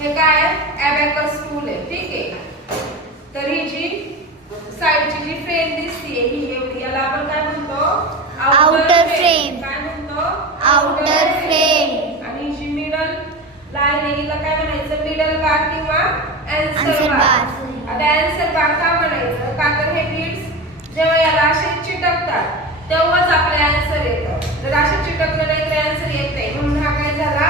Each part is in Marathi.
हे काय आहे ॲबॅकस टूल आहे, ठीक आहे. तर ही जी साइडची जी फ्रेम दिसते ही एवढी, याला आपण काय म्हणतो आउटर फ्रेम. काय म्हणतो आउटर फ्रेम. आणि जी मिडल लाईन आहे हिला काय म्हणायचं मिडल बार किंवा Answer आन्सर bar. बार. आता आन्सर बार का म्हणायचं, का तर हे बीट्स जेव्हा याला असे चिटकतात तेव्हाच आपले आन्सर येतं. जर असे चिटकलं नाही तर आन्सर येत नाही, म्हणून हा काय झाला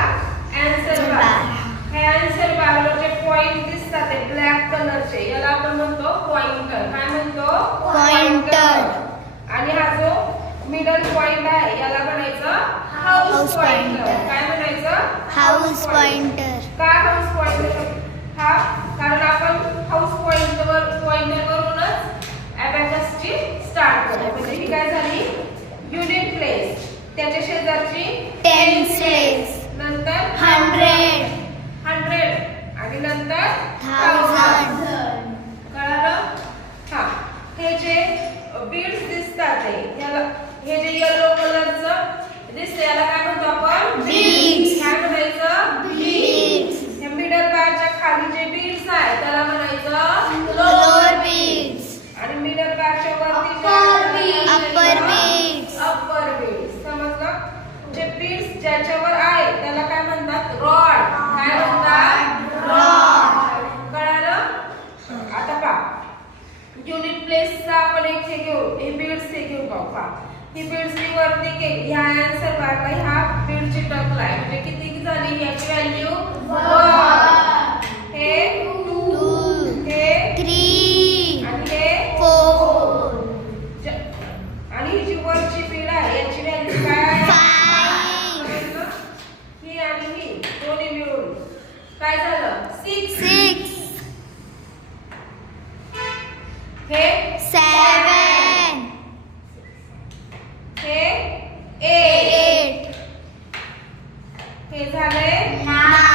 आन्सर बार. हे आन्सर बारवर जे पॉइंट दिसतात ते ब्लॅक कलरचे याला आपण म्हणतो पॉइंटर. काय म्हणतो पॉइंटर. आणि हा जो मिडल पॉइंट आहे याला म्हणायचं हाऊस House पॉइंटर. pointer. काय म्हणायचं हाऊस पॉइंटर. का हाऊस पॉइंटर हा, कारण आपण हाऊस पॉइंटर वरूनच ॲबॅकसची स्टार्ट करतो. म्हणजे ही काय झाली युनिट प्लेस, त्याच्या शेजारची टेन्स प्लेस. नंतर 100. 100 आणि नंतर 1000. कळालं. हा, हे जे बीड्स दिसतात याला, हे जे येलो कलरचं दिसतं याला काय म्हणतो आपण Beads. काय म्हणायचं Beads. या मिडल बारच्या खाली जे बीड्स आहे त्याला म्हणायचं लोअर बीड्स. आणि मिडल बारच्या वरती Upper beads. Upper beads. समजलं. जे बीड्स ज्याच्यावर आहे त्याला काय म्हणतात रॉड. काय म्हणतात Rod. कळालं. आता पहा युनिट प्लेसचा आपण एक हे घेऊ, हे बीड्स हे घेऊ पहा. ही बीड्स मी वरती केली, ह्या आन्सर बारला ह्या बीड चिटकलाय म्हणजे किती झाली याची व्हॅल्यू 1. हे 2. हे 3. आणि हे 4. आणि ही जी वरची बीड आहे याची व्हॅल्यू काय आहे 5. ही आणि ही दोन्ही मिळून काय झालं 6. 6. हे 7. हे 8. 8. हे झाले 9.